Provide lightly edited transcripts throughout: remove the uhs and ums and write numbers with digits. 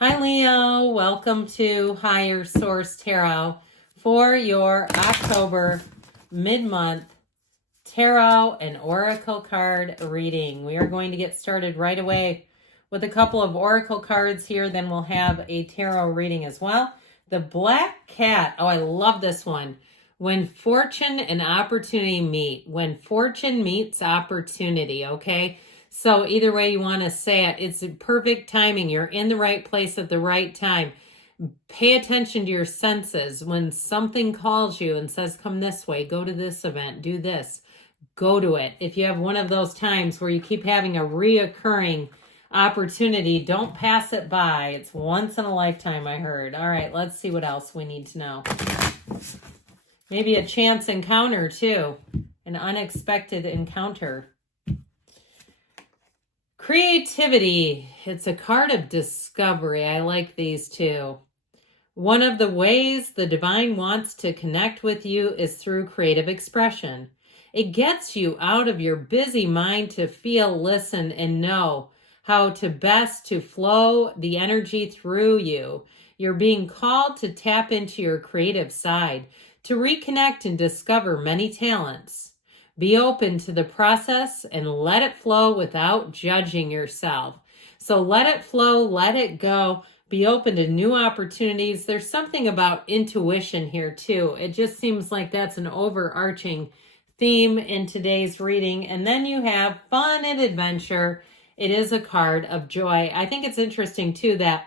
Hi, Leo. Welcome to Higher Source Tarot for your October mid-month tarot and oracle card reading. We are going to get started right away with a couple of oracle cards here. Then we'll have a tarot reading as well. The Black Cat. Oh, I love this one. When fortune and opportunity meet. When fortune meets opportunity, okay? So either way you want to say it, it's perfect timing. You're in the right place at the right time. Pay attention to your senses. When something calls you and says, come this way, go to this event, do this, go to it. If you have one of those times where you keep having a reoccurring opportunity, don't pass it by. It's once in a lifetime, I heard. All right, let's see what else we need to know. Maybe a chance encounter too, an unexpected encounter. Creativity. It's a card of discovery. I like these too. One of the ways the divine wants to connect with you is through creative expression. It gets you out of your busy mind to feel, listen, and know how to best to flow the energy through you. You're being called to tap into your creative side, to reconnect and discover many talents. Be open to the process and let it flow without judging yourself. So let it flow, let it go. Be open to new opportunities. There's something about intuition here too. It just seems like that's an overarching theme in today's reading. And then you have fun and adventure. It is a card of joy. I think it's interesting too that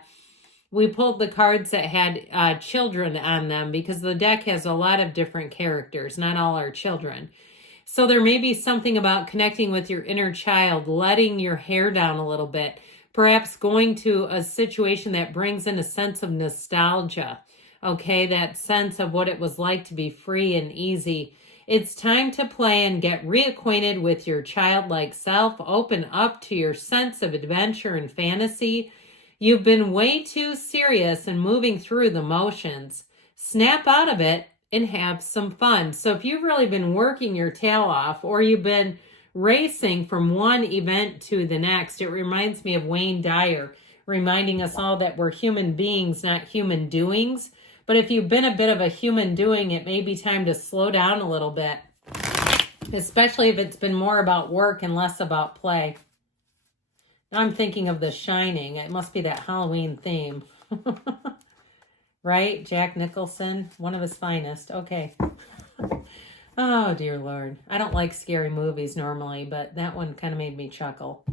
we pulled the cards that had children on them because the deck has a lot of different characters. Not all are children. So there may be something about connecting with your inner child, letting your hair down a little bit, perhaps going to a situation that brings in a sense of nostalgia, okay, that sense of what it was like to be free and easy. It's time to play and get reacquainted with your childlike self. Open up to your sense of adventure and fantasy. You've been way too serious and moving through the motions. Snap out of it and have some fun. So if you've really been working your tail off or you've been racing from one event to the next, it reminds me of Wayne Dyer reminding us all that we're human beings, not human doings. But if you've been a bit of a human doing, it may be time to slow down a little bit, especially if it's been more about work and less about play. Now I'm thinking of The Shining. It must be that Halloween theme. Right? Jack Nicholson, one of his finest. Okay. Oh, dear Lord. I don't like scary movies normally, but that one kind of made me chuckle.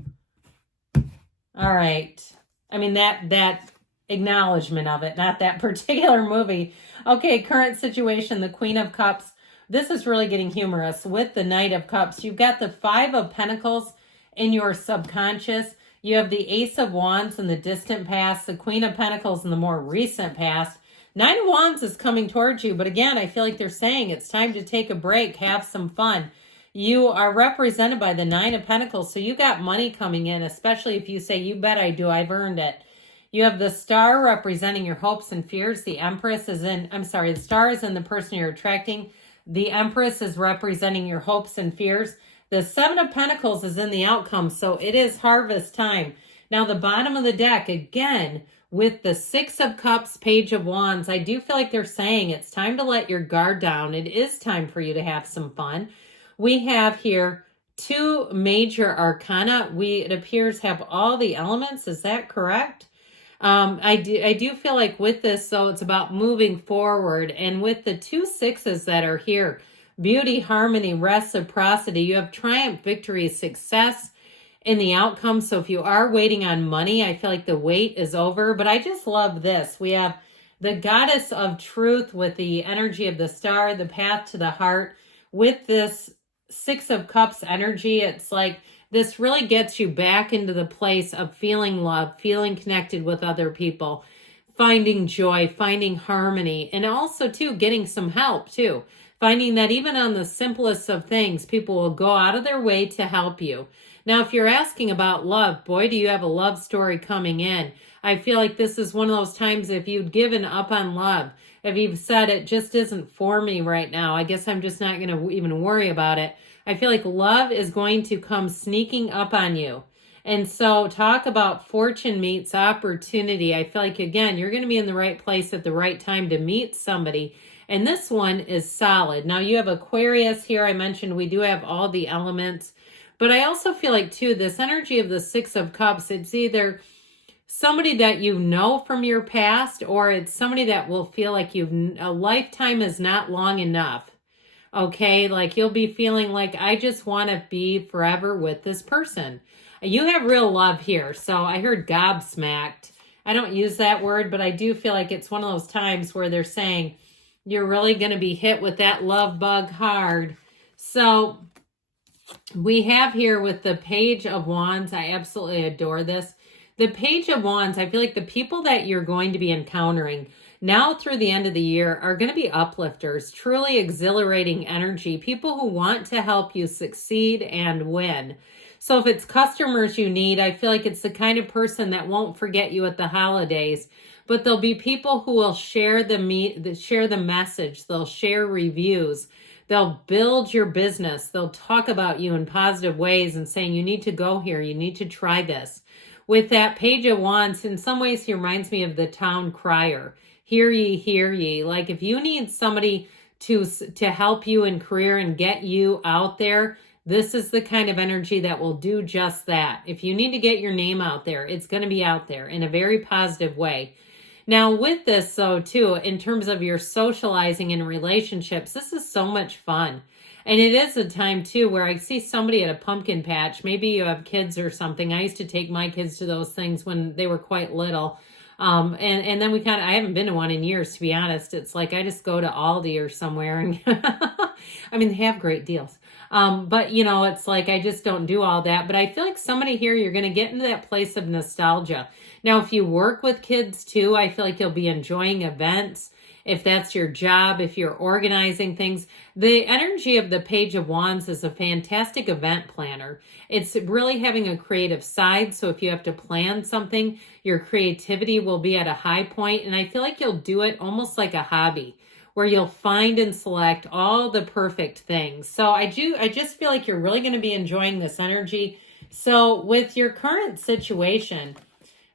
All right. I mean, that acknowledgement of it, not that particular movie. Okay, current situation, the Queen of Cups. This is really getting humorous. With the Knight of Cups, you've got the Five of Pentacles in your subconscious. You have the Ace of Wands in the distant past, the Queen of Pentacles in the more recent past. Nine of Wands is coming towards you, but again, I feel like they're saying it's time to take a break, have some fun. You are represented by the Nine of Pentacles, so you got money coming in, especially if you say, you bet I do, I've earned it. You have the Star representing your hopes and fears. The Empress is in, the Star is in the person you're attracting. The Empress is representing your hopes and fears. The Seven of Pentacles is in the outcome, so it is harvest time. Now, the bottom of the deck, again, with the Six of Cups, Page of Wands, I do feel like they're saying it's time to let your guard down. It is time for you to have some fun. We have here two major arcana. It appears, have all the elements. Is that correct? I do feel like with this, though, it's about moving forward. And with the two sixes that are here, beauty, harmony, reciprocity, you have triumph, victory, success in the outcome. So if you are waiting on money, I feel like the wait is over. But I just love this. We have the Goddess of Truth with the energy of the Star, the path to the heart. With this Six of Cups energy, it's like this really gets you back into the place of feeling love, feeling connected with other people, finding joy, finding harmony, and also too getting some help too. Finding that even on the simplest of things, people will go out of their way to help you. Now, if you're asking about love, boy, do you have a love story coming in. I feel like this is one of those times if you've given up on love, if you've said it just isn't for me right now, I guess I'm just not going to even worry about it. I feel like love is going to come sneaking up on you. And so talk about fortune meets opportunity. I feel like, again, you're going to be in the right place at the right time to meet somebody. And this one is solid. Now you have Aquarius here. I mentioned we do have all the elements. But I also feel like, too, this energy of the Six of Cups, it's either somebody that you know from your past, or it's somebody that will feel like a lifetime is not long enough. Okay, like you'll be feeling like, I just want to be forever with this person. You have real love here. So I heard gobsmacked. I don't use that word, but I do feel like it's one of those times where they're saying you're really going to be hit with that love bug hard. So we have here with the Page of Wands, I absolutely adore this. The Page of Wands, I feel like the people that you're going to be encountering now through the end of the year are going to be uplifters, truly exhilarating energy, people who want to help you succeed and win. So if it's customers you need, I feel like it's the kind of person that won't forget you at the holidays, but there'll be people who will share the message, they'll share reviews, they'll build your business, they'll talk about you in positive ways and saying, you need to go here, you need to try this. With that Page of Wands, in some ways he reminds me of the town crier. Hear ye, hear ye. Like if you need somebody to help you in career and get you out there, this is the kind of energy that will do just that. If you need to get your name out there, it's going to be out there in a very positive way. Now with this, though, too, in terms of your socializing and relationships, this is so much fun. And it is a time, too, where I see somebody at a pumpkin patch. Maybe you have kids or something. I used to take my kids to those things when they were quite little. And then I haven't been to one in years, to be honest. It's like I just go to Aldi or somewhere. And I mean, they have great deals. But, it's like I just don't do all that. But I feel like somebody here, you're going to get into that place of nostalgia. Now, if you work with kids, too, I feel like you'll be enjoying events. If that's your job, if you're organizing things, the energy of the Page of Wands is a fantastic event planner. It's really having a creative side. So if you have to plan something, your creativity will be at a high point. And I feel like you'll do it almost like a hobby, where you'll find and select all the perfect things. So I just feel like you're really going to be enjoying this energy. So with your current situation,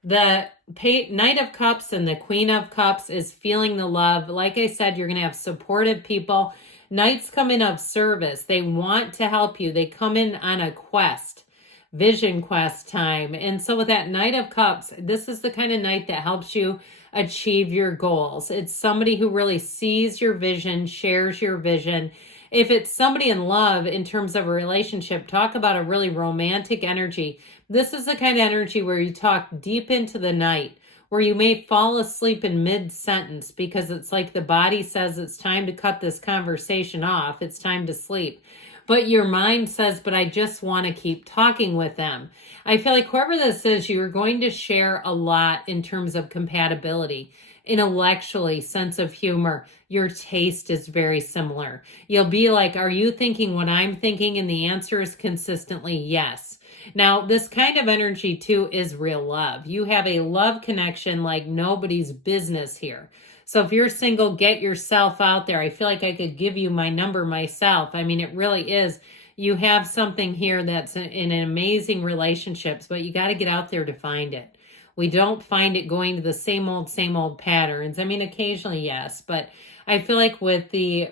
the Knight of Cups and the Queen of Cups is feeling the love. Like I said, you're going to have supportive people. Knights come in of service. They want to help you. They come in on a quest, vision quest time. And so with that Knight of Cups, this is the kind of knight that helps you achieve your goals. It's somebody who really sees your vision, shares your vision. If it's somebody in love in terms of a relationship, talk about a really romantic energy. This is the kind of energy where you talk deep into the night, where you may fall asleep in mid-sentence because it's like the body says it's time to cut this conversation off. It's time to sleep. But your mind says, but I just want to keep talking with them. I feel like whoever this is, you're going to share a lot in terms of compatibility. Intellectually, sense of humor, your taste is very similar. You'll be like, are you thinking what I'm thinking? And the answer is consistently yes. Now, this kind of energy, too, is real love. You have a love connection like nobody's business here. So if you're single, get yourself out there. I feel like I could give you my number myself. I mean, it really is. You have something here that's in an amazing relationships, but you got to get out there to find it. We don't find it going to the same old patterns. I mean, occasionally, yes, but I feel like with the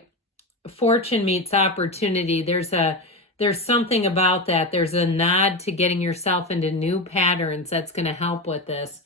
fortune meets opportunity, there's something about that. There's a nod to getting yourself into new patterns that's going to help with this.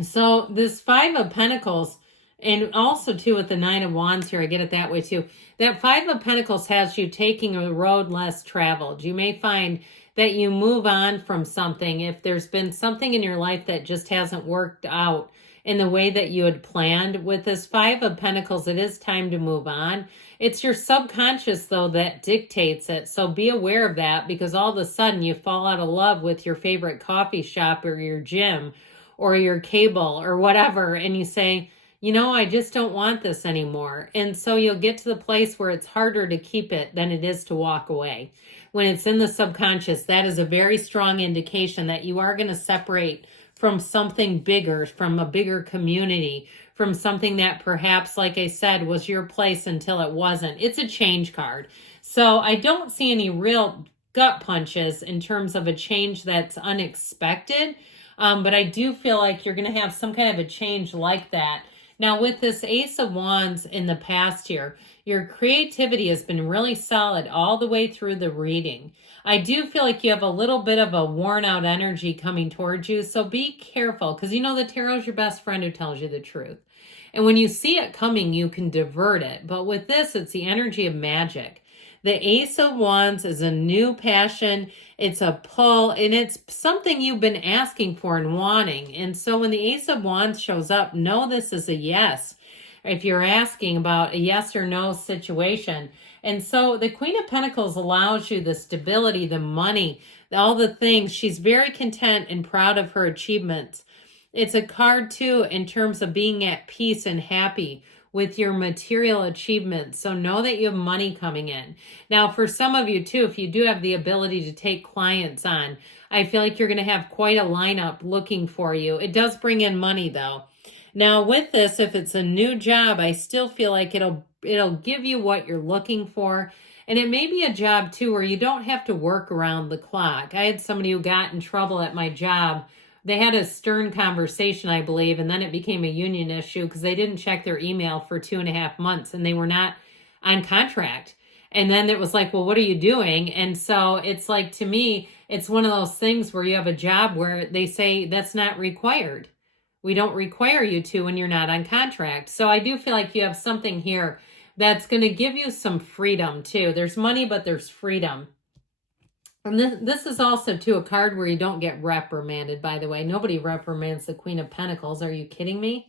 So this Five of Pentacles, and also too with the Nine of Wands here, I get it that way too. That Five of Pentacles has you taking a road less traveled. You may find that you move on from something. If there's been something in your life that just hasn't worked out in the way that you had planned, with this Five of Pentacles, it is time to move on. It's your subconscious, though, that dictates it. So be aware of that, because all of a sudden you fall out of love with your favorite coffee shop or your gym or your cable or whatever. And you say, I just don't want this anymore. And so you'll get to the place where it's harder to keep it than it is to walk away. When it's in the subconscious, that is a very strong indication that you are going to separate from something bigger, from a bigger community, from something that perhaps, like I said, was your place until it wasn't. It's a change card. So I don't see any real gut punches in terms of a change that's unexpected. But I do feel like you're going to have some kind of a change like that. Now, with this Ace of Wands in the past here, your creativity has been really solid all the way through the reading. I do feel like you have a little bit of a worn out energy coming towards you. So be careful, because you know the tarot is your best friend who tells you the truth. And when you see it coming, you can divert it. But with this, it's the energy of magic. The Ace of Wands is a new passion. It's a pull, and it's something you've been asking for and wanting. And so when the Ace of Wands shows up, know this is a yes. If you're asking about a yes or no situation. And so the Queen of Pentacles allows you the stability, the money, all the things. She's very content and proud of her achievements. It's a card too in terms of being at peace and happy with your material achievements. So know that you have money coming in. Now, for some of you too, if you do have the ability to take clients on, I feel like you're going to have quite a lineup looking for you. It does bring in money though. Now with this, if it's a new job, I still feel like it'll give you what you're looking for. And it may be a job too where you don't have to work around the clock. I had somebody who got in trouble at my job. They had a stern conversation, I believe, and then it became a union issue because they didn't check their email for 2.5 months and they were not on contract. And then it was like, well, what are you doing? And so it's like, to me, it's one of those things where you have a job where they say that's not required. We don't require you to when you're not on contract. So I do feel like you have something here that's going to give you some freedom too. There's money, but there's freedom. And this is also, too, a card where you don't get reprimanded, by the way. Nobody reprimands the Queen of Pentacles. Are you kidding me?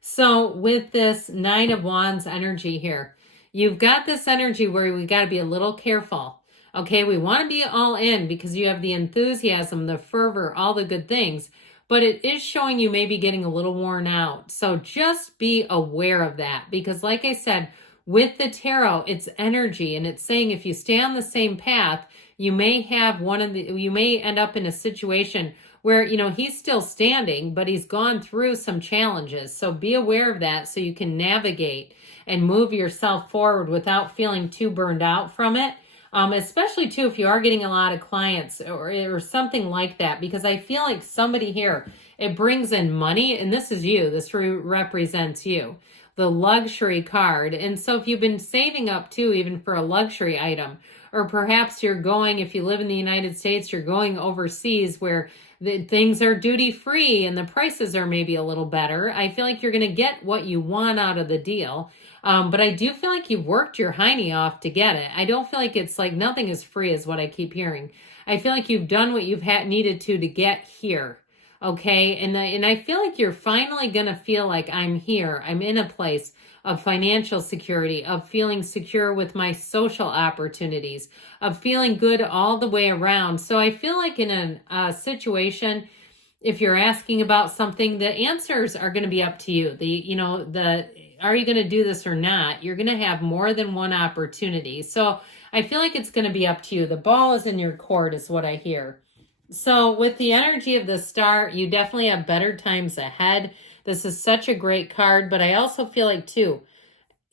So with this Nine of Wands energy here, you've got this energy where we got to be a little careful. Okay, we want to be all in because you have the enthusiasm, the fervor, all the good things. But it is showing you maybe getting a little worn out. So just be aware of that. Because like I said, with the tarot, it's energy. And it's saying if you stay on the same path, you may have you may end up in a situation where, you know, he's still standing, but he's gone through some challenges. So be aware of that so you can navigate and move yourself forward without feeling too burned out from it. Especially too, if you are getting a lot of clients or something like that, because I feel like somebody here, it brings in money, and this is you. This represents you, the luxury card. And so if you've been saving up too, even for a luxury item, or perhaps you're going, if you live in the United States, you're going overseas where the things are duty free and the prices are maybe a little better. I feel like you're going to get what you want out of the deal. But I do feel like you've worked your hiney off to get it. I don't feel like it's like nothing is free is what I keep hearing. I feel like you've done what you've needed to get here. Okay. And I feel like you're finally going to feel like I'm here. I'm in a place of financial security, of feeling secure with my social opportunities, of feeling good all the way around. So I feel like in a situation, if you're asking about something, the answers are going to be up to you. Are you going to do this or not? You're going to have more than one opportunity. So I feel like it's going to be up to you. The ball is in your court is what I hear. So with the energy of the star, you definitely have better times ahead. This is such a great card, but I also feel like too,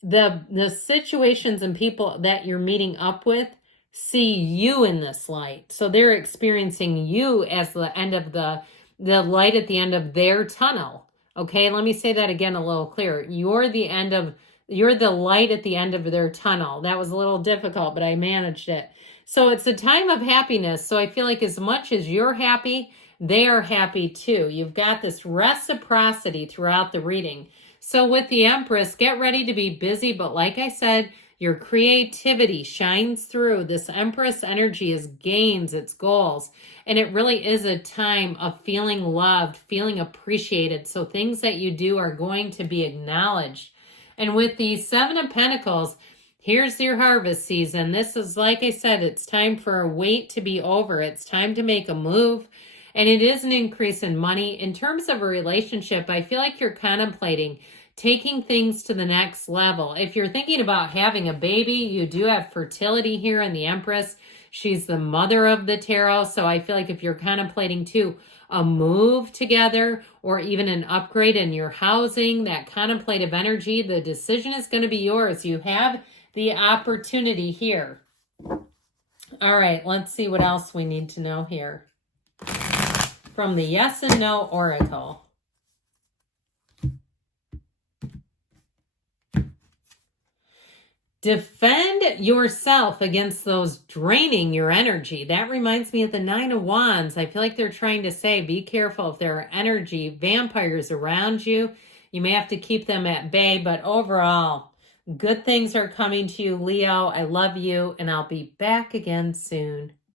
the situations and people that you're meeting up with see you in this light. So they're experiencing you as the end of the light at the end of their tunnel. Okay, let me say that again a little clearer. You're the light at the end of their tunnel. That was a little difficult, but I managed it. So it's a time of happiness. So I feel like as much as you're happy, they are happy too. You've got this reciprocity throughout the reading. So with the Empress, get ready to be busy. But like I said, your creativity shines through. This Empress energy gains its goals. And it really is a time of feeling loved, feeling appreciated. So things that you do are going to be acknowledged. And with the Seven of Pentacles, here's your harvest season. This is, like I said, it's time for a wait to be over. It's time to make a move. And it is an increase in money. In terms of a relationship, I feel like you're contemplating taking things to the next level. If you're thinking about having a baby, you do have fertility here in the Empress. She's the mother of the tarot. So I feel like if you're contemplating too, a move together or even an upgrade in your housing, that contemplative energy, the decision is going to be yours. You have the opportunity here. All right, let's see what else we need to know here. From the Yes and No Oracle. Defend yourself against those draining your energy. That reminds me of the Nine of Wands. I feel like they're trying to say, be careful if there are energy vampires around you. You may have to keep them at bay, but overall, good things are coming to you, Leo. I love you, and I'll be back again soon.